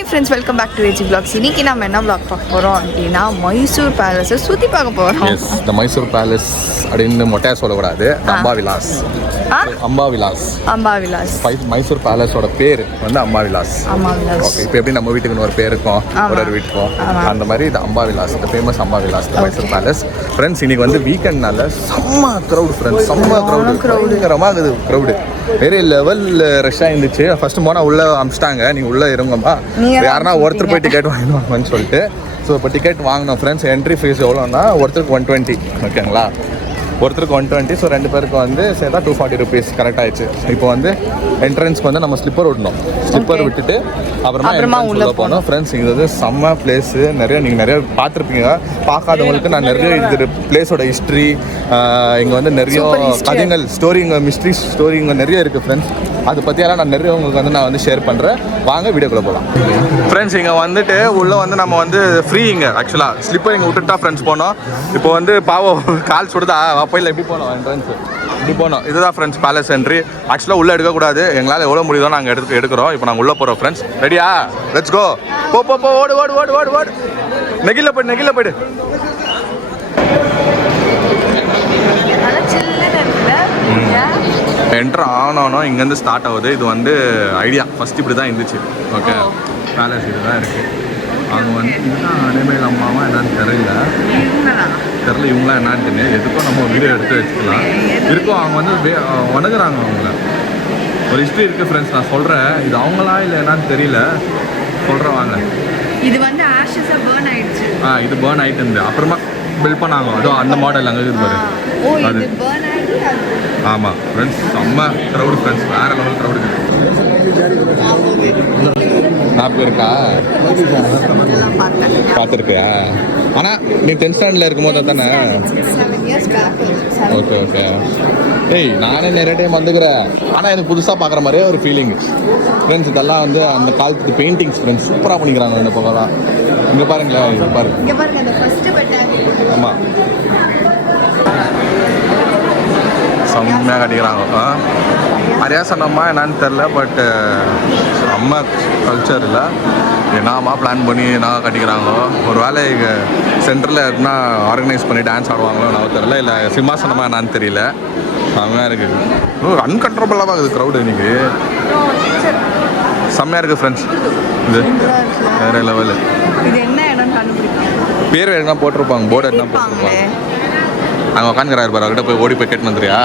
Hi friends, welcome back to AG vlogs. இன்னைக்கு நம்ம என்ன vlog பார்க்க போகிறோம் அப்படின்னா மைசூர் பேலஸை சுற்றி பார்க்க போகிறோம். எஸ், இந்த மைசூர் பேலஸ் அப்படின்னு மொட்டையாக சொல்லக்கூடாது. அம்பா விலாஸ். அம்பா விலாஸ். அம்பா விலாஸ். மைசூர் பேலஸோட பேர் வந்து அம்பா விலாஸ். அம்பா விலாஸ். ஓகே, இப்போ எப்படி நம்ம வீட்டுக்குன்னு ஒரு பேர் இருக்கும், ஒரு வீட்டுக்கும் அந்த மாதிரி இது அம்பா விலாஸ், இந்த famous Amba Vilas Mysore palace. Friends, இன்னைக்கு வந்து வீக்கெண்ட்னால செம்ம க்ரௌட் ஃப்ரெண்ட்ஸ், செம்ம க்ரௌடுங்கிறமாக இது க்ரௌடு வேறு லெவல் ரஷ்ஷாக இருந்துச்சு. ஃபர்ஸ்ட் போனால் உள்ளே அமிச்சிட்டாங்க, நீங்கள் உள்ளே இருங்கம்மா, யாருன்னா ஒருத்தர் போய் டிக்கெட் வாங்கிடுவாங்கன்னு சொல்லிட்டு. ஸோ இப்போ டிக்கெட் வாங்கினோம் ஃப்ரெண்ட்ஸ். என்ட்ரி ஃபீஸ் எவ்வளோன்னா ஒருத்தருக்கு 120, ஓகேங்களா, ஒருத்தருக்கு 120. ஸோ 2 பேருக்கு வந்து சேர்த்தா 240 rupees கரெக்ட் ஆயிடுச்சு. இப்போ வந்து என்ட்ரன்ஸ்க்கு வந்து நம்ம ஸ்லிப்பர் விடணும். ஸ்லிப்பர் விட்டுட்டு அப்புறமா உள்ளே போனோம். ஃப்ரெண்ட்ஸ், இது வந்து செம்ம பிளேஸு. நீங்கள் நிறைய பார்த்துருப்பீங்க. பார்க்காதவங்களுக்கு நான் நிறைய இது பிளேஸோட ஹிஸ்ட்ரி, இங்கே வந்து நிறைய கதைகள், ஸ்டோரி, இங்கே மிஸ்ட்ரி ஸ்டோரி இங்கே நிறைய இருக்குது ஃப்ரெண்ட்ஸ். அதை பற்றியெல்லாம் நான் நிறைய உங்களுக்கு வந்து நான் வந்து ஷேர் பண்ணுறேன். வாங்க வீடியோக்குள்ளே போகலாம் ஃப்ரெண்ட்ஸ். இங்கே வந்துட்டு உள்ளே வந்து நம்ம வந்து ஃப்ரீ. இங்கே ஆக்சுவலாக ஸ்லிப்பர் இங்கே விட்டுட்டா ஃப்ரெண்ட்ஸ் போனோம். இப்போ வந்து பாவம் கால் சுடுதா போயில எப்படி போனோம் என்ட்ரன்ஸ் இப்படி போனோம். இதுதான் ஃப்ரெண்ட்ஸ் பேலஸ் என்ட்ரி. ஆக்சுவலாக உள்ளே எடுக்கக்கூடாது, எங்களால் எவ்வளோ முடியுதோ நாங்கள் எடுக்கிறோம். இப்போ நாங்கள் உள்ளே போகிறோம் ஃப்ரெண்ட்ஸ். ரெடியா? Let's go. போ ஓடு ஓடு ஓடு ஓடு ஓடு. நெகில போய்டு. என்ட்ரு ஆனோம். இங்கேருந்து ஸ்டார்ட் ஆகுது. இது வந்து ஐடியா ஃபஸ்ட் இப்படி தான் இருந்துச்சு. ஓகே, பேலஸ் இது தான் இருக்குது. அவங்க வந்து இதுதான் அடைமேல் அம்மாவா என்னன்னு தெரியல, இவங்களாம் என்னான்ட்டுன்னு. எதுக்கும் நம்ம வீடியோ எடுத்து வச்சுக்கலாம் இருக்கும். அவங்க வந்து வணங்குறாங்க, அவங்கள ஒரு ஹிஸ்ட்ரி இருக்குது ஃப்ரெண்ட்ஸ். நான் சொல்கிறேன், இது அவங்களா இல்லை என்னான்னு தெரியல, சொல்கிறேன் வாங்க. இது வந்து ஆஷஸாக பேர்ன் ஆயிடுச்சு. இது பேர்ன் ஆகிட்டு இருந்து அப்புறமா பில்ட் பண்ணாங்க. அதுவும் அந்த மாடல் அங்கே இருக்குது பாரு. அது ஆமாம் ஃப்ரெண்ட்ஸ், செம்ம க்ரௌடு ஃப்ரெண்ட்ஸ், வேறு லெவல் க்ரௌடு இருக்குது. நான் இருக்கா பார்த்துருக்கியா? ஆனால் நீ 10th ஸ்டாண்டர்டில் இருக்கும்போது தானே? ஓகே. ஏய், நானே நிறைய டைம் வந்துக்கிறேன். ஆனால் எனக்கு புதுசாக பார்க்குற மாதிரியே ஒரு ஃபீலிங் ஃப்ரெண்ட்ஸ். இதெல்லாம் வந்து அந்த காலத்துக்கு பெயிண்டிங்ஸ் ஃப்ரெண்ட்ஸ், சூப்பராக பண்ணிக்கிறாங்க இந்த பக்கம்லாம். இங்கே பாருங்களேன், இது பாருங்க. ஆமாம், செம்மையாக கட்டிக்கிறாங்க. அரியாசனமா என்னான்னு தெரில, பட் செம்ம கல்ச்சர் இல்லை. என்னமா பிளான் பண்ணி என்ன கட்டிக்கிறாங்க. ஒரு வேலை இங்கே சென்டரில் எப்படின்னா ஆர்கனைஸ் பண்ணி டான்ஸ் ஆடுவாங்களோ நான் தெரில, இல்லை சிம்மாசனமாக என்னான்னு தெரியல. செம்மையாக இருக்குது. அன்கண்ட்ரோலபிளாக தான் இருக்குது க்ரௌடு இன்னைக்கு. செம்மையாக இருக்குது ஃப்ரெண்ட்ஸ். இது வேறு லெவலு. பேர் எதுனா போட்டிருப்பாங்க, போர்டு எதுனா போட்டிருப்பாங்க. அங்கே உட்காந்துக்கிறாரு பாரு, அவர்கிட்ட போய் ஓடி போய் கேட்டு வந்துறியா?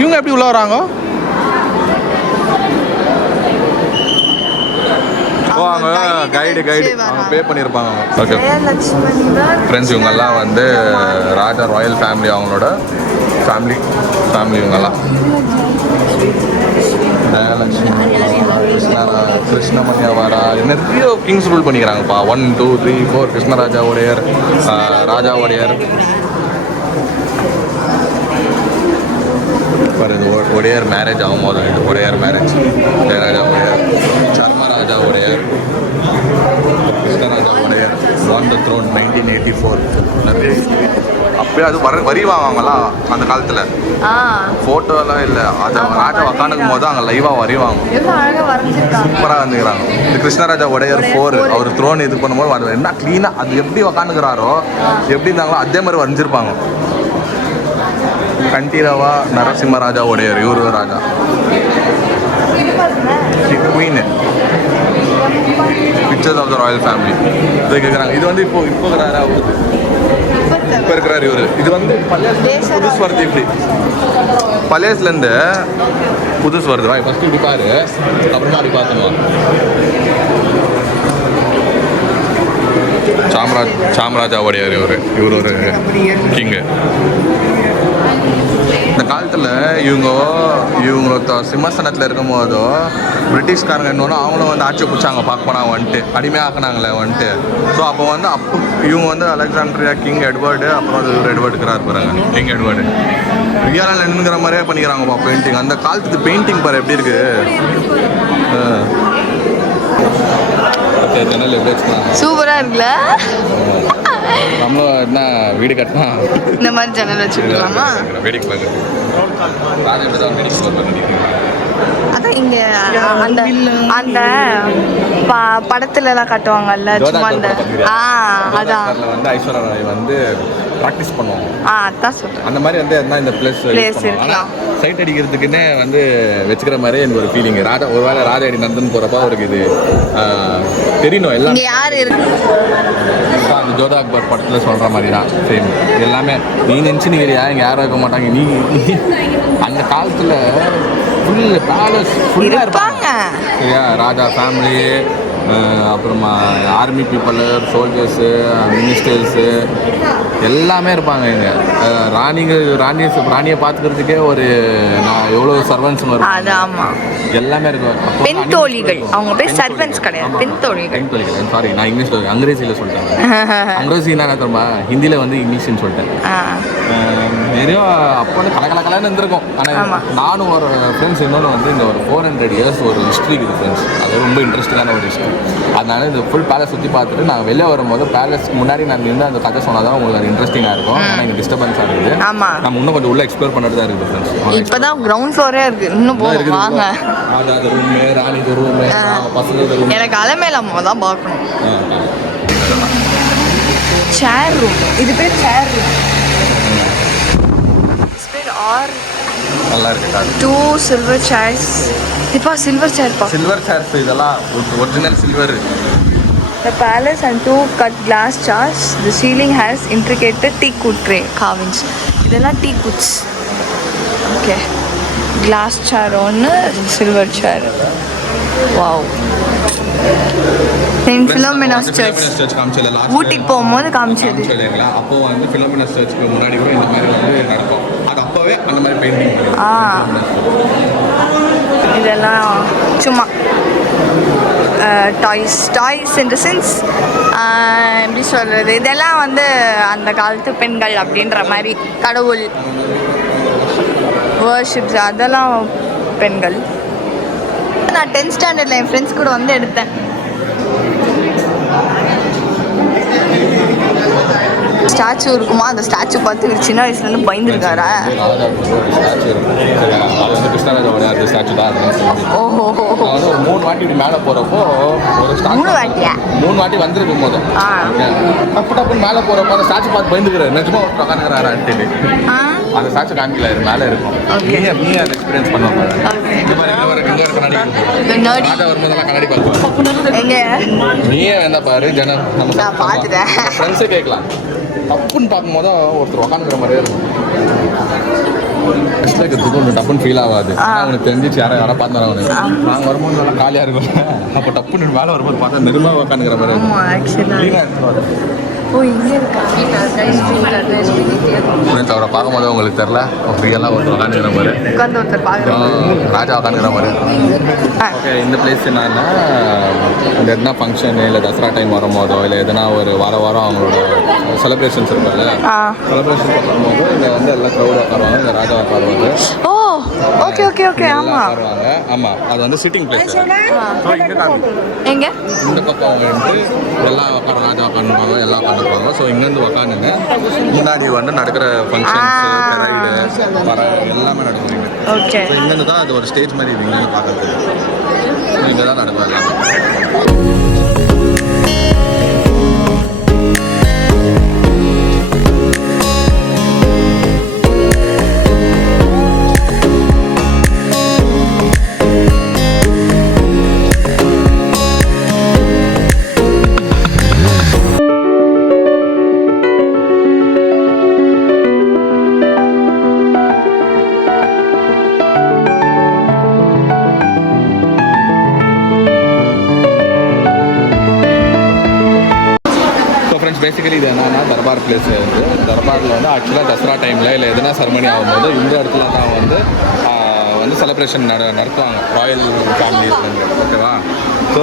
இவங்க எப்படி உள்ள வராங்க? அவங்க கைடு அவங்க பே பண்ணியிருப்பாங்க. ஓகே ஃப்ரெண்ட்ஸ், இவங்கெல்லாம் வந்து ராஜா ராயல் ஃபேமிலி, அவங்களோட ஃபேமிலி இவங்கெல்லாம். கிருஷ்ணமணியவாரா நிறைய கிங்ஸ் ரூல் பண்ணிக்கிறாங்கப்பா. 1 2 3 4 கிருஷ்ணராஜா ஒடையர், ராஜா ஒடையர். இது ஒடையர் மேரேஜ் ஆகும்போது, இது Wodeyar marriage. Jayaraja Wodeyar, Chamaraja Wodeyar, Krishnaraja Wodeyar on the throne 1984. நிறைய அப்பயே அது வரிவாங்கலாம் அந்த காலத்தில். ஃபோட்டோலாம் இல்லை, அது ராஜா உக்காந்துக்கும் போது அங்கே லைவாக வரிவாங்க. சூப்பராக வந்துக்கிறாங்க. இது கிருஷ்ணராஜா ஒடையர் 4. அவர் த்ரோன் இது பண்ணும்போது என்ன க்ளீனாக அது எப்படி உக்காந்துக்கிறாரோ, எப்படி இருந்தாங்களோ அதே மாதிரி வரைஞ்சிருப்பாங்க. கண்டிரவா நரசிம்மராஜா ஒடையர், இவரு raja. Queen, pictures of the royal family இது கேட்குறாங்க. இது வந்து இப்போ இருக்கிறார் இவர். இது வந்து புதுசு வருது, இப்படி பழையஸ்லேருந்து புதுசு வருது. ஃபஸ்ட்டு இப்படி பாரு, அப்புறமா அப்படி பார்த்துருவாங்க. சாம்ராஜா ஒடையர் இவர் ஒரு கிங்கு. இந்த காலத்தில் இவங்க சிம்மாசனத்தில் இருக்கும் போதோ பிரிட்டிஷ்காரங்க என்னன்னா அவங்களும் வந்து ஆட்சி பிடிச்சாங்க. பார்க்க போனால் வந்துட்டு அடிமையாக்குனாங்களே வந்துட்டு. ஸோ அப்போ வந்து இவங்க வந்து அலெக்சாண்ட்ரியா கிங் எட்வர்டு, அப்புறம் அது இவர் எட்வர்டுக்கிறார் பாருங்க, கிங் எட்வர்டு. ரியாலில் நின்றுங்கிற மாதிரியே பண்ணிக்கிறாங்கப்பா பெயிண்டிங். அந்த காலத்துக்கு பெயிண்டிங் பாரு எப்படி இருக்கு. சூப்பராக இருக்குல்ல. நம்மளும் என்ன வீடு கட்டினா இந்த மாதிரி ஜன்னல் வச்சுக்கலாமா? வேடிக்கை பார்க்குறது. அதான் இங்கே அந்த அந்த படத்துலலாம் காட்டுவாங்கல்ல சும்மா அந்த அதான் வந்து ஐஸ்வர்யா ராய் வந்து ப்ராக்டிஸ் பண்ணுவாங்க. அதான் சொல்கிறேன். அந்த மாதிரி வந்து எதனா இந்த பிளேஸ் இருக்கலாம். சைட் அடிக்கிறதுக்குன்னே வந்து வச்சுக்கிற மாதிரி எனக்கு ஒரு ஃபீலிங். ஒருவேளை ராஜாடி நந்தன் போகிறப்ப அவருக்கு இது தெரியணும். எல்லாம் யார் இருக்கு அந்த ஜோதா அக்பர் படத்தில் சொல்கிற மாதிரி தான் சேம். எல்லாமே நீ நினச்சி நீ இங்கே யாரும் இருக்க மாட்டாங்க. நீ அந்த காலத்தில் ஃபுல் பேலஸ் ஃபுல்லாக இருப்பாங்க சரியா. ராஜா ஃபேமிலி, அப்புறமா ஆர்மி பீப்புளு, சோல்ஜர்ஸு, மினிஸ்டர்ஸு எல்லாமே இருப்பாங்க இங்கே. ராணியை பார்த்துக்கிறதுக்கே ஒரு நான் எவ்வளோ சர்வன்ஸ் அது ஆமாம் எல்லாமே இருக்கும். பெண் தோழிகள், அவங்க பேர் சர்வன்ஸ் கிடையாது, பெண் தோழிகள். சாரி, நான் இங்கிலீஷில் அங்கிரேஜியில் சொல்லிட்டேன். அங்கிரேஜினா என்ன தெரியுமா, ஹிந்தியில் வந்து இங்கிலீஷ்னு சொல்லிட்டேன். நிறைய அப்போ வந்து கலக்கலன்னு இருந்திருக்கும். ஆனால் நானும் ஒரு ஃப்ரெண்ட்ஸ் இன்னொன்று வந்து இந்த ஒரு 400 years ஒரு ஹிஸ்ட்ரி இருக்குது ஃப்ரெண்ட்ஸ். அது ரொம்ப இன்ட்ரெஸ்டிங்கான ஒரு ஹிஸ்ட்ரி. அதனால இந்த ஃபுல் பேலஸ் சுற்றி பார்த்துட்டு நான் வெளியே வரும்போது பேலஸ்க்கு முன்னாடி நான் நின்று அந்த கதை சொன்னால் தான் உங்களுக்கு அது இன்ட்ரெஸ்டிங்காக இருக்கும். ஆனால் இங்கே டிஸ்டர்பன்ஸாக இருக்குது. நம்ம இன்னும் கொஞ்சம் உள்ள எக்ஸ்ப்ளோர் பண்ணுறது தான் இருக்குது ஃப்ரெண்ட்ஸ். இப்போ தான் கிரவுண்ட் ஃப்ளோரே இருக்குது, இன்னும் போவாங்க. அது ரூமு, ராணி ரூமு, பசங்க ரூம். எனக்கு அலமேலம்மா தான் பார்க்கணும். சேர் ரூம், இது பேர் சேர் ரூம். நல்லா இருக்கு. 2 silver chairs. இப்போ சில்வர் சேர் பா. சில்வர் சேர்ஸ் இதெல்லாம் original silver. The palace and 2 cut glass jars. The ceiling has intricate teakwood tray carvings. இதெல்லாம் teakwoods. Okay. Glass chair ஒன்று, silver chair. Wow. Saint Philomena's Church. ஊட்டிக்கு போகும்போது காமிச்சது. அப்போ வந்து Philomena's Churchக்கு முன்னாடி கூட இந்த மாதிரி வந்து நடக்கும். அது அப்போவே அந்த மாதிரி பெயிண்டிங். இதெல்லாம் சும்மா டாய்ஸ் இன் த சென்ஸ் எப்படி சொல்கிறது, இதெல்லாம் வந்து அந்த காலத்து பெண்கள் அப்படின்ற மாதிரி கடவுள் வர்ஷிப்ஸ் அதெல்லாம் பெண்கள். நான் 10th standardல என் ஃப்ரெண்ட்ஸ் கூட வந்து எடுத்தேன். ஸ்டாச்சு இருக்குமா, அந்த ஸ்டாச்சு பார்த்து ஒரு சின்ன வயசுலேருந்து பயந்துருக்காரா? ஓஹோ, 3 வாட்டி இப்படி மேலே போகிறப்போ ஒரு 3 வாட்டியா? 3 வாட்டி வந்துருக்கும் போது டப்புன்னு மேலே போகிறப்போ அந்த ஸ்டாச்சு பார்த்து பயந்துக்கிறாரு. நிஜமா ஒரு உட்காந்துக்கிறாரு அன்ட்டு அந்த ஸ்டாச்சு காமிக்கல மேலே இருக்கும். நீ அதை எக்ஸ்பீரியன்ஸ் பண்ணுவாங்க. ராஜா வரும்போதெல்லாம் கண்ணாடி பார்ப்போம். நீயே வேணா பாரு. ஜனம் நம்ம பார்த்துட்டேன். ஃப்ரெண்ட்ஸே கேட்கலாம். டப்புன்னு பார்க்கும்போது ஒருத்தர் உட்காந்துக்கிற மாதிரியே இருக்கும். டப்புன்னு ஃபீல் ஆகாது. அவனுக்கு தெரிஞ்சிச்சு யாரை பார்த்தாரு. அவனுக்கு நாங்கள் வரும்போது நல்லா காலியாக இருக்கும். அப்போ டப்புன்னு மேலே வரும்போது பார்த்தா நிர்மலா உட்காந்துக்கிற மாதிரி இருக்கும். அவரை பார்க்கும்போது உங்களுக்கு தெரில ஃப்ரீயெல்லாம் ஒருத்தர் உட்காந்துக்கிற மாதிரி, ராஜா உட்காந்துக்கிற மாதிரி. ஓகே, இந்த பிளேஸ் என்னன்னா இந்த எதுனா ஃபங்க்ஷனு இல்லை தசரா டைம் வரும்போதோ இல்லை எதனா ஒரு வாரம் அவங்களோட செலிப்ரேஷன்ஸ் இருக்குல்ல, செலிப்ரேஷன்ஸ் வரும்போது இங்கே வந்து எல்லாம் க்ரௌட் உட்காருவாங்க. இந்த ராஜா உட்காருவாங்க. Okay okay okay. உட்காருவாங்க. ஆமாம், அது வந்து சிட்டிங் பிளேஸ். ஸோ எங்கே இந்த பக்கம் வந்துட்டு எல்லாம் உட்கார ராஜா உட்காந்துருப்பாங்க, எல்லாம் உட்காந்துருப்பாங்க. ஸோ இங்கேருந்து உட்காந்துங்க முன்னாடி வந்து நடக்கிற ஃபங்க்ஷன்ஸ், பெரைடு, வர எல்லாமே நடக்கும். ஓகே, ஸோ இங்கேருந்து தான் அது ஒரு ஸ்டேஜ் மாதிரி இங்கேருந்து பார்க்குறது. இங்கே தான் நடக்கும் எல்லாமே. பேசிக்கலி இது என்னன்னா தர்பார் பிளேஸ். வந்து தர்பாரில் வந்து ஆக்சுவலாக தசரா டைமில் இல்லை எதனா செரமனி ஆகும்போது இந்த இடத்துல தான் வந்து செலிப்ரேஷன் நடத்துவாங்க ராயல் ஃபேமிலி இருந்து. ஓகேவா? ஸோ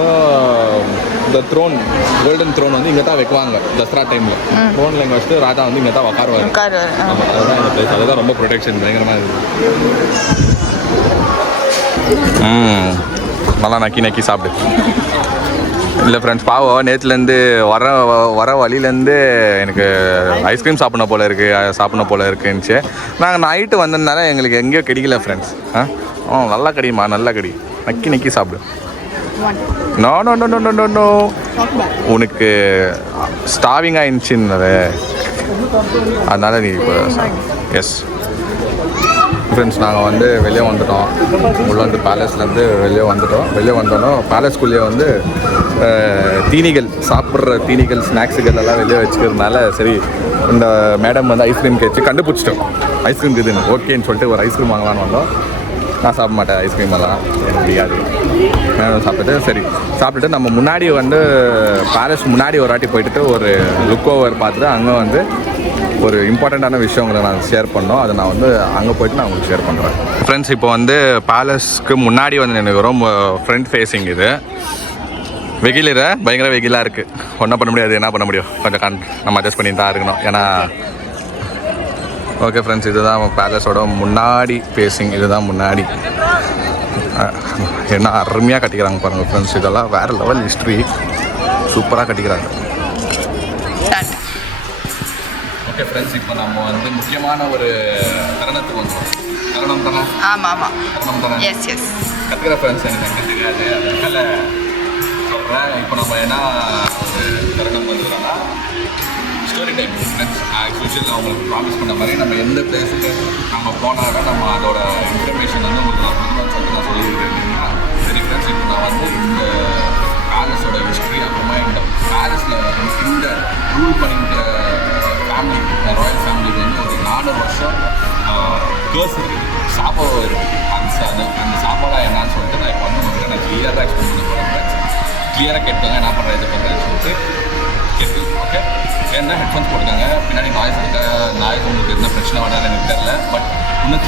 இந்த த்ரோன், கோல்டன் த்ரோன் வந்து இங்கே தான் வைக்குவாங்க தசரா டைமில். த்ரோனில் இங்கே வச்சுட்டு ராஜா வந்து இங்கே தான் உட்காருவார். அதுதான் இந்த பிளேஸ். அதுதான் ரொம்ப ப்ரொடெக்ஷன் பயங்கரமாக இருக்குது. நல்லா நக்கி சாப்பிடு. இல்லை ஃப்ரெண்ட்ஸ், பாவம் நேற்றுலேருந்து வர வழியிலேருந்து எனக்கு ஐஸ்கிரீம் சாப்பிட்ணும் போல் இருக்குன்னுச்சு. நாங்கள் நைட்டு வந்ததுனால எங்களுக்கு எங்கேயோ கிடைக்கல ஃப்ரெண்ட்ஸ். நல்ல கடிமா, நல்ல கடி. நக்கி சாப்பிடு. No no no no no no உனக்கு ஸ்டாவிங் ஆயிடுச்சுன்னு அதனால நீ இப்போ எஸ் ஃப்ரெண்ட்ஸ் நாங்கள் வந்து வெளியே வந்துட்டோம். உள்ள வந்து பேலஸ்லேருந்து வெளியே வந்தோன்னா பேலஸ்குள்ளேயே வந்து தீனிகள் சாப்பிட்ற தீனிகள் ஸ்நாக்ஸுகள் எல்லாம் வெளியே வச்சுக்கிறதுனால சரி இந்த மேடம் வந்து ஐஸ்கிரீம் கேட்டு கண்டுபிடிச்சிட்டோம். ஐஸ்கிரீம் இதுன்னு ஓகேன்னு சொல்லிட்டு ஒரு ஐஸ்கிரீம் வாங்கலான்னு வந்தோம். நான் சாப்பிட மாட்டேன் ஐஸ்கிரீம் எல்லாம் எனக்கு முடியாது. சாப்பிட்டுட்டு நம்ம முன்னாடி வந்து பேலஸ் முன்னாடி ஒரு வாட்டி போயிட்டு ஒரு லுக் ஓவர் பார்த்துட்டு அங்கே வந்து ஒரு இம்பார்ட்டண்ட்டான விஷயம் உங்களுக்கு நான் ஷேர் பண்ணோம். அதை நான் வந்து அங்கே போய்ட்டு நான் உங்களுக்கு ஷேர் பண்ணுறேன். ஃப்ரெண்ட்ஸ் இப்போ வந்து பேலஸ்க்கு முன்னாடி வந்து எனக்கு ரொம்ப ஃப்ரண்ட் ஃபேஸிங் இது வெயிலில் பயங்கர வெயிலாக இருக்குது. ஒன்றும் பண்ண முடியாது. என்ன பண்ண முடியும், கொஞ்சம் நம்ம அட்ஜஸ்ட் பண்ணிட்டு தான் இருக்கணும். ஏன்னா ஓகே ஃப்ரெண்ட்ஸ் இதுதான் பேலஸோட முன்னாடி ஃபேஸிங். இதுதான் முன்னாடி என்ன அருமையாக கட்டிக்கிறாங்க பாருங்கள் ஃப்ரெண்ட்ஸ். இதெல்லாம் வேறு லெவல் ஹிஸ்ட்ரி, சூப்பராக கட்டிக்கிறாங்க. ஓகே ஃப்ரெண்ட்ஸ் இப்போ நம்ம வந்து முக்கியமான ஒரு தருணத்துக்கு வந்துடும். தருணம் தானே? ஆமாம் தருணம் தானே? எஸ் கற்றுக்கிற ஃப்ரெண்ட்ஸ் எனக்கு தெரியாது, அதனால் சொல்கிறேன். இப்போ நம்ம என்ன ஒரு தருணம் வந்துடுறோன்னா ஸ்டோரி டைம் ஃப்ரெண்ட்ஸ். ஆக்சுவலி நான் உங்களுக்கு ப்ராமிஸ் பண்ண மாதிரி நம்ம எந்த பிளேஸுக்கு நம்ம போனாலும் நம்ம அதோட இன்ஃபர்மேஷன் வந்து உங்களுக்கு நான் கொடுக்கணும்னு சொல்லிட்டு நான் சொல்லியிருக்கேன் இல்லைங்களா? சரி ஃப்ரெண்ட்ஸ் இப்போ நான் வந்து இந்த பேலஸோட ஹிஸ்ட்ரி அப்புறமா இந்த பேலஸில் இந்த ரூல் பண்ணிக்கிற ஃபேமிலி ராயல் ஃபேமிலிக்கு வந்து ஒரு 400 வருஷம் கேர்ஸ் இருக்குது, சாப்பாடு இருக்குது. அந்த சாப்பாடாக என்னன்னு சொல்லிட்டு நான் இப்போ வந்து உங்களுக்கு நான் கிளியராக எக்ஸ்பிளைன் பண்ண போகிறேன். கிளியராக கேட்டுக்கோங்க என்ன பண்ணுறேன் இது பண்ணுறேன்னு சொல்லிட்டு கேட்டுக்கோங்க. ஓகே ஏன்னா ஹெட்ஃபோன்ஸ் போட்டுக்காங்க, பின்னாடி நாய்ஸ் இருக்க நாய்ஸ் உங்களுக்கு என்ன பிரச்சனை வராது எனக்கு தெரியல. பட் இன்னும்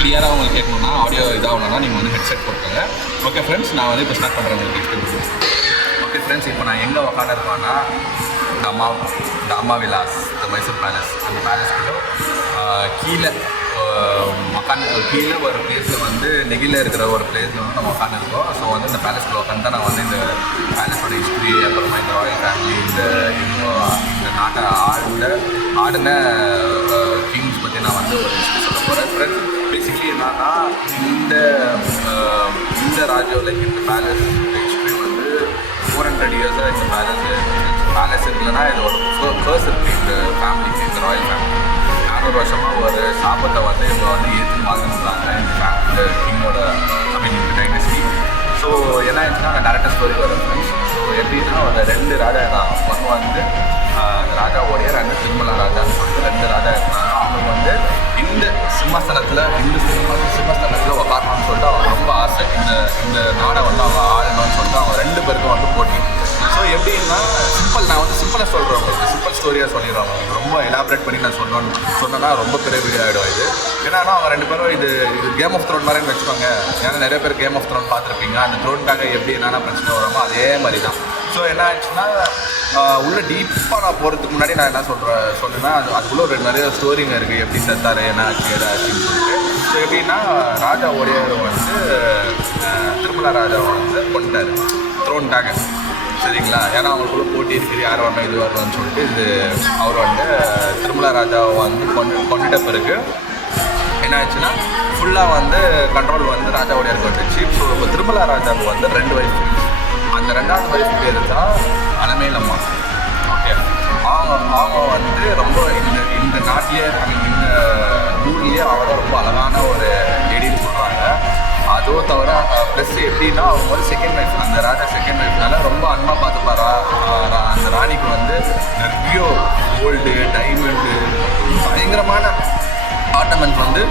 கிளியராக உங்களுக்கு கேட்கணுன்னா ஆடியோ இதாகணும்னா நீங்கள் வந்து ஹெட்செட் போட்டுக்கோங்க. ஓகே ஃப்ரெண்ட்ஸ் நான் வந்து இப்போ ஸ்டார்ட் பண்ணுறேன் உங்களுக்கு எக்ஸ்பிளைன். ஓகே ஃப்ரெண்ட்ஸ் இப்போ நான் எங்கே உட்காந்துருக்கேன்னா தாமா விலாஸ் இந்த மைசூர் பேலஸ். அந்த பேலஸ்க்குள்ள கீழே கீழே ஒரு பிளேஸில் வந்து நெகில இருக்கிற ஒரு பிளேஸில் வந்து நம்ம உட்காந்துருக்கோம். ஸோ வந்து இந்த பேலஸ்க்குள்ள உட்காந்து தான் நான் வந்து இந்த பேலஸோட ஹிஸ்ட்ரி அப்புறமா இந்த ராயல் ஃபேமிலி இந்த நாட்டை ஆடின கிங்ஸ் பற்றி நான் வந்து ஒரு ஹிஸ்ட்ரி சொல்ல போகிறேன். ஃப்ரெண்ட்ஸ் பேசிக்கலி என்னன்னா இந்த ராஜாவில் இந்த பேலஸ் ஹிஸ்ட்ரி வந்து 400 இயர்ஸாக இந்த பேலஸ் இருக்குன்னா இதோட கேர்ஸ் இருக்குது இந்த ஃபேமிலிக்கு, இந்த ராயல் ஃபேமிலி. 400 வருஷமாக ஒரு சாபத்தை வந்து இவங்க வந்து ஏற்றி வாழ்ந்துருந்தாங்க இந்த ஃபேமிலி கிங்கோட இந்த டைனஸ்டி. ஸோ என்ன ஆயிடுச்சுன்னா நான் டேரக்டர் ஸ்டோரி வரேன் ஃப்ரெண்ட்ஸ். ஸோ எப்படின்னா ஒரு 2 ராஜா இருந்தாங்க. ஒன்று வந்து ராஜா ஒடையர் அண்ட் திருமலா ராஜான்னு சொல்லிட்டு 2 ராஜா இருந்தாங்க. அவங்க வந்து இந்த சிம்மாசனத்தில் உட்காரணும்னு சொல்லிட்டு அவங்க ரொம்ப ஆசை. இந்த நாடை வந்து அவங்க ஆளணும்னு சொல்லிட்டு அவங்க 2 பேருக்கும் வந்து போட்டி. ஸோ எப்படின்னா நான் வந்து சிம்பிளாக சொல்கிறேன் உங்களுக்கு, சிம்பிள் ஸ்டோரியாக சொல்லிடுவாங்க. ரொம்ப எலாபரேட் பண்ணி நான் சொன்னேன்னா ரொம்ப பெரிய வீடியோ ஆகிடும் இது. ஏன்னா அவங்க 2 பேரும் இது கேம் ஆஃப் த்ரோன் மாதிரின்னு வச்சுக்கோங்க. ஏன்னா நிறைய பேர் கேம் ஆஃப் த்ரோன் பார்த்துருப்பீங்க. அந்த த்ரோனுக்காக எப்படி என்னென்ன பிரச்சனை வருமோ அதே மாதிரி தான். ஸோ என்ன ஆச்சுன்னா உள்ள டீப்பாக நான் போகிறதுக்கு முன்னாடி நான் என்ன சொல்லுன்னா அதுக்குள்ளே ஒரு நிறைய ஸ்டோரிங்க இருக்குது. எப்படி செத்தார், என்ன ஆச்சு, ஏதாச்சுன்னு சொல்லிட்டு. ஸோ எப்படின்னா ராஜா ஒடையர் வந்து திருமலா ராஜாவை வந்து கொண்டார் த்ரோனுக்காக, சரிங்களா? ஏன்னா அவங்களுக்குள்ள போட்டி இருக்குது, யார் வரணும் இது வரணும்னு சொல்லிட்டு அவர் வந்து திருமலா ராஜாவை வந்து கொண்டுட்ட பிறகு என்ன ஆச்சுன்னா ஃபுல்லாக வந்து கண்ட்ரோல் வந்து ராஜா ஒடையருக்கு வந்துச்சு. ஸோ இப்போ திருமலா ராஜாவுக்கு வந்து 2 வயசு. அந்த 2வது வயசு பேர் தான் அலமேலம்மா. ஓகே அவங்க வந்து ரொம்ப இந்த நாட்டிலே இந்த ஊர்லேயே அவங்க ரொம்ப அழகான ஒரு லேடின்னு சொல்கிறாங்க. அதுவும் தவிர ப்ளஸ் எப்படின்னா அவங்க வந்து செகண்ட் வைஃப், அந்த ராஜா செகண்ட் வைஃப்னால ரொம்ப அன்பாக பார்த்துப்பாரா. அந்த ராணிக்கு வந்து நிறைய கோல்டு, டைமண்டு, பயங்கரமான ஆர்னமெண்ட் வந்து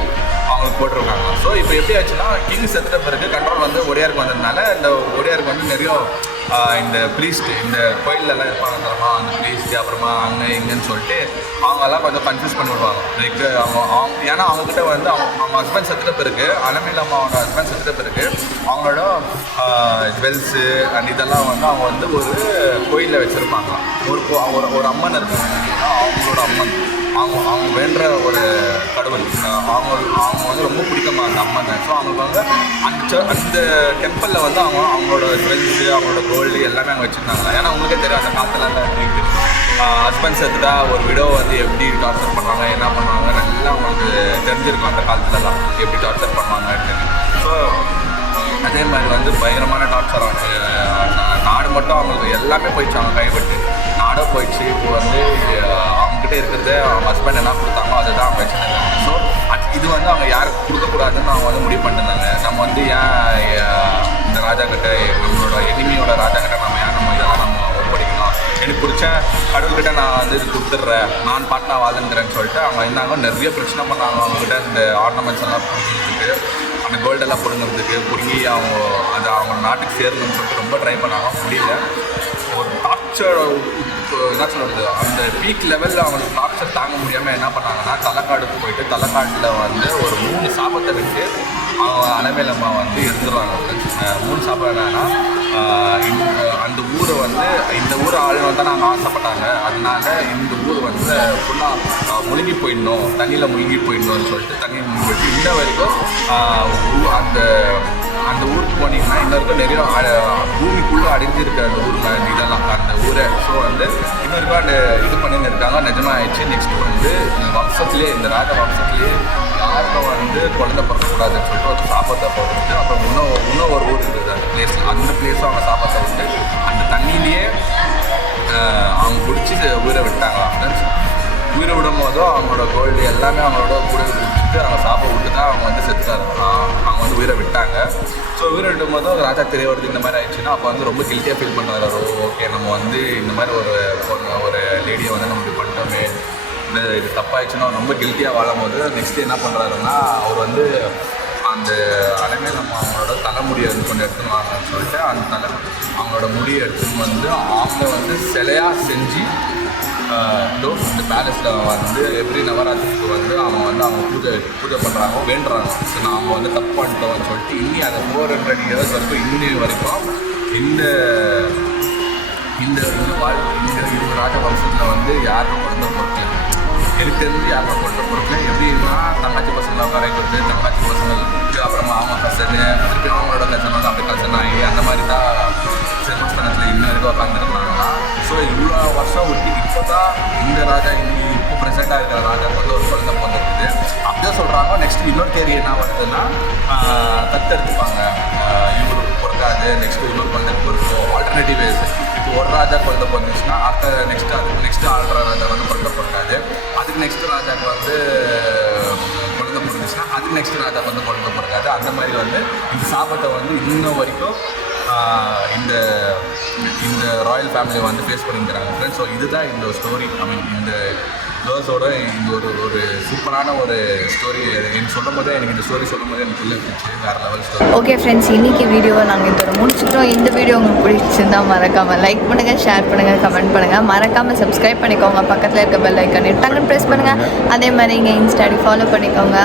அவங்களுக்கு போட்டிருக்காங்க. ஸோ இப்போ எப்படி ஆச்சுன்னா கிங் செத்துட்ட பிறகு கண்ட்ரோல் வந்து ஒடையாருக்கு வந்ததுனால இந்த ஒடையாருக்கு வந்து நிறைய இந்த ப்ரீஸ்ட் இந்த கோயிலெல்லாம் இருப்பாங்க தரமா, அந்த ப்ரீஸ்ட்டு அப்புறமா அங்கே இங்கேன்னு சொல்லிட்டு அவங்கெல்லாம் கொஞ்சம் கன்ஃபியூஸ் பண்ணி விடுவாங்க. லைக் அவங்க ஏன்னா அவங்ககிட்ட வந்து அவங்க ஹஸ்பண்ட் செத்துட்ட பிறகு அலமேலம்மாவோட ஹஸ்பண்ட் செத்துட்ட பிறகு அவங்களோட ஜுவல்ஸு அண்ட் இதெல்லாம் வந்து அவங்க வந்து ஒரு கோயிலில் வச்சுருப்பாங்க. ஒரு அம்மன் இருக்காங்க, அவங்களோட அம்மன், அவங்க வேண்டுற ஒரு கடவுள். அவங்க வந்து ரொம்ப பிடிக்குமா அந்த அம்மனை. ஸோ அவங்களுக்கு வந்து அந்த டெம்பிளில் வந்து அவங்களோட ஜுவல்ஸு, அவங்களோட கோல்டு எல்லாமே அங்கே வச்சுருந்தாங்க. ஏன்னா அவங்களுக்கே தெரியும் அந்த காலத்துலலாம் இருக்குது ஹஸ்பண்ட் செத்துட்டா ஒரு விடோ வந்து எப்படி டார்ச்சர் பண்ணுவாங்க, என்ன பண்ணுவாங்க, நல்லா அவங்களுக்கு தெரிஞ்சிருக்கும் அந்த காலத்துலலாம் எப்படி டார்ச்சர் பண்ணுவாங்கன்னு. ஸோ அதே மாதிரி வந்து பயங்கரமான டார்ச்சர் நாடு மட்டும் அவங்களுக்கு எல்லாமே போயிடுச்சு, அவங்க கைப்பட்டு நாடும் போயிடுச்சு. இப்போ வந்து அவங்ககிட்ட இருக்கிறது அவங்க ஹஸ்பண்ட் என்ன கொடுத்தாங்களோ அதுதான் அவங்க வச்சுருந்தாங்க. ஸோ இது வந்து அவங்க யாருக்கு கொடுக்கக்கூடாதுன்னு அவங்க வந்து முடிவு பண்ணிருந்தாங்க. நம்ம வந்து ஏன் இந்த ராஜா கிட்ட, நம்மளோட எனிமியோட ராஜா கிட்ட நம்ம ஏன் நம்ம இதெல்லாம் நம்ம ஒப்படைக்கணும், எனக்கு பிடிச்ச கடவுள்கிட்ட நான் வந்து இது கொடுத்துட்றேன், நான் பாட்டினா வாழ்ந்துக்கிறேன்னு சொல்லிட்டு அவங்க இருந்தாங்க. நிறைய பிரச்சனை பண்ணாங்க அவங்ககிட்ட, இந்த ஆர்னமெண்ட்ஸ் எல்லாம் பிடிக்கிறதுக்கு, அந்த கோல்டெல்லாம் பிடுங்கிறதுக்கு, பிடுங்கி அவங்க நாட்டுக்கு சேரணும்னு சொல்லிட்டு ரொம்ப ட்ரை பண்ணாங்க, முடியல. ஒரு டார்ச்சர் என்ன சொல்கிறது, அந்த பீக் லெவலில் அவங்களுக்கு டார்ச்சர் தாங்க முடியாமல் என்ன பண்ணாங்கன்னா தலைக்காடுக்கு போயிட்டு தலைக்காட்டில் வந்து ஒரு 3 சாபத்தை விட்டு அவங்க அலமேலம்மா வந்து இருந்துருவாங்க. 3 சாபம் என்னன்னா, அந்த ஊரை வந்து இந்த ஊரை ஆளுநர் தான் நாங்கள் ஆசைப்பட்டாங்க, அதனால இந்த ஊர் வந்து ஃபுல்லாக முழுகி போயிடணும், தண்ணியில் முழுகி போயிடணும்னு சொல்லிட்டு தண்ணியை முழுகி போயிட்டு இன்ன வரைக்கும் அந்த ஊருக்கு போனீங்கன்னா இன்ன வரைக்கும் நிறைய பூமிக்குள்ளே அடைஞ்சிருக்கு அந்த ஊர் இதெல்லாம் அந்த ஊரை. ஸோ வந்து இன்ன வரைக்கும் அந்த இது பண்ணின்னு இருக்காங்க, நிஜமாக ஆயிடுச்சு. நெக்ஸ்ட் வந்து வம்சத்துலேயே, இந்த ராஜ வம்சத்துலேயே யாருக்கும் வந்து குழந்தை பிறக்கக்கூடாதுன்னு சொல்லிட்டு ஒரு சாபத்தை போட்டு, அப்புறம் இன்னும் ஒரு ஊர் இருக்குது அந்த பிளேஸில், அந்த பிளேஸும் அவங்க சாபத்தை விட்டு அந்த தண்ணியிலேயே அவங்க பிடிச்சி உயிரை விட்டாங்களாம் ஃப்ரெண்ட்ஸ். உயிரை விடும் போதும் அவங்களோட கோல்டு எல்லாமே அவங்களோட கூட விட்டுட்டு அவங்க சாப்பை விட்டு தான் அவங்க வந்து செத்துட்டாங்க. அவங்க வந்து உயிரை விட்டாங்க. ஸோ உயிரை விடும் போதும் ராஜா தெரிய வருது இந்த மாதிரி ஆயிடுச்சுன்னா, அப்போ வந்து ரொம்ப கில்ட்டியாக ஃபீல் பண்ணுறாரு. ஓகே, நம்ம வந்து இந்த மாதிரி ஒரு லேடியை வந்து நம்ம இப்படி பண்ணிட்டோமே, இது தப்பாயிடுச்சுன்னா ரொம்ப கில்ட்டியாக வாழும் போது நெக்ஸ்ட்டு என்ன பண்ணுறாருன்னா, அவர் வந்து அந்த அலமேலம்மா அவங்களோட தலைமுடியை வந்து கொஞ்சம் எடுத்துன்னு வாங்கன்னு சொல்லிட்டு அந்த அவங்களோட முடியை எடுத்துன்னு வந்து அவங்க வந்து சிலையாக செஞ்சு இந்த பேலஸில் வந்து எவ்ரி நவராத்திரிக்கு வந்து அவங்க பூஜை பண்ணுறாங்க, வேண்டுறாங்க. ஸோ நாம் வந்து தப்பு பண்ணிட்டோம்னு சொல்லிட்டு இன்னி அதை 400 years வரைக்கும் இன்னி வரைக்கும் இந்த ராஜ வம்சத்தில் வந்து யாருக்கும் குழந்தை பொருட்கள் எனக்கு தெரிஞ்சு யாருக்கும் குழந்தை பொருட்கள் எப்படின்னா, தங்கச்சி பசங்களை உட்கார வைக்கிறது, தங்கச்சி பசங்களுக்கு அப்புறமா அவங்க கசனு, திருப்பி அவங்களோட கசன் வந்து அப்படி கசன் ஆகி அந்த மாதிரி தான் சிம்மஸ்தானத்தில் இன்னும் வரைக்கும் உட்காந்துருக்காங்கன்னா. ஸோ இவ்வளோ வருஷம் விட்டு இப்போ தான் இந்த ராஜா இப்போ ப்ரெசென்ட்டாக இருக்கிற ராஜாவுக்கு வந்து ஒரு குழந்தை பிறந்திருக்குது. அப்படியே சொல்கிறாங்க. நெக்ஸ்ட்டு இன்னொரு தேரி என்ன வருதுன்னா, தத்தெடுத்துப்பாங்க, இவரு பிறக்காது, நெக்ஸ்ட்டு இன்னொரு குழந்தை பிறக்கும். ஆல்டர்னேட்டிவ் வேஸ், இப்போ ஒரு ராஜா குழந்தை பிறந்துச்சுன்னா அதுக்கு நெக்ஸ்ட்டு ஆள்ற ராஜா வந்து குழந்தை பிறக்காது, அதுக்கு நெக்ஸ்ட்டு ராஜாவுக்கு வந்து குழந்தை பிறந்துச்சுன்னா அதுக்கு நெக்ஸ்ட்டு ராஜாவுக்கு வந்து குழந்தை பிறக்காது. அந்த மாதிரி வந்து இந்த சாபத்தை வந்து இன்னும் வரைக்கும் இந்த ராயல் ஃபேமிலியை வந்து ஃபேஸ் பண்ணிக்கிறாங்க ஃப்ரெண்ட்ஸ். ஸோ இதுதான் இந்த ஸ்டோரி. இந்த கேர்ள்ஸோட இந்த ஒரு சூப்பரான ஒரு ஸ்டோரி. எனக்கு சொல்லும் போதே எனக்கு இந்த ஸ்டோரி சொல்லும் போதே எனக்கு இருந்துச்சு வேறு லெவல் ஸ்டோரி. ஓகே ஃப்ரெண்ட்ஸ், இன்றைக்கி வீடியோவை நாங்கள் இதோட முடிச்சிட்டோம். இந்த வீடியோ உங்களுக்கு பிடிச்சிருந்தா மறக்காமல் லைக் பண்ணுங்கள், ஷேர் பண்ணுங்கள், கமெண்ட் பண்ணுங்கள், மறக்காமல் சப்ஸ்கிரைப் பண்ணிக்கோங்க, பக்கத்தில் இருக்க பெல் ஐக்கானை டக்குன்னு ப்ரெஸ் பண்ணுங்கள். அதே மாதிரி இங்கே இன்ஸ்டாடி ஃபாலோ பண்ணிக்கோங்க.